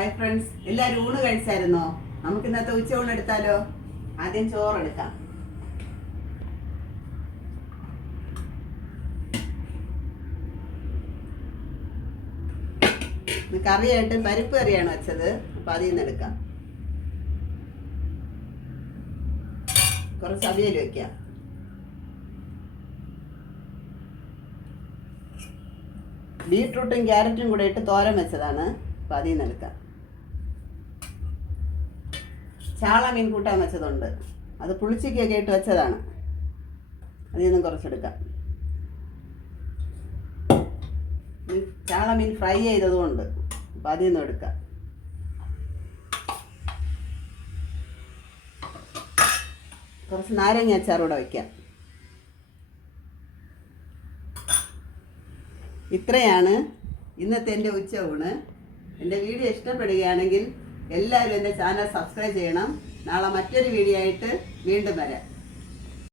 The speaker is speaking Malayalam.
ഹായ് ഫ്രണ്ട്സ്, എല്ലാവരും ഊണ് കഴിച്ചായിരുന്നോ? നമുക്ക് ഇന്നത്തെ ഉച്ചയൂണ് എടുത്താലോ? ആദ്യം ചോറെടുക്കാം. കറിയായിട്ട് പരിപ്പ് കറിയാണ് വെച്ചത്, അപ്പം അതിൽ നിന്ന് എടുക്കാം. കുറച്ച് അവിയൽ വയ്ക്കാം. ബീട്രൂട്ടും ക്യാരറ്റും കൂടെ ഇട്ട് തോരൻ വെച്ചതാണ്, അപ്പം അതിൽ നിന്ന് എടുക്കാം. ചാള മീൻ കൂട്ടാൻ വെച്ചതുണ്ട്, അത് പുളിച്ചിക്കൊക്കെ ഇട്ട് വെച്ചതാണ്, അതിൽ നിന്നും കുറച്ചെടുക്കാം. ചാള മീൻ ഫ്രൈ ചെയ്തതുകൊണ്ട് അപ്പം അതിൽ നിന്നും എടുക്കാം. കുറച്ച് നാരങ്ങ അച്ചാറൂടെ വയ്ക്കാം. ഇത്രയാണ് ഇന്നത്തെ എൻ്റെ ഉച്ച ഊണ്. എൻ്റെ വീഡിയോ ഇഷ്ടപ്പെടുകയാണെങ്കിൽ എല്ലാവരും എൻ്റെ ചാനൽ സബ്സ്ക്രൈബ് ചെയ്യണം. നാളെ മറ്റൊരു വീഡിയോ ആയിട്ട് വീണ്ടും വരാം.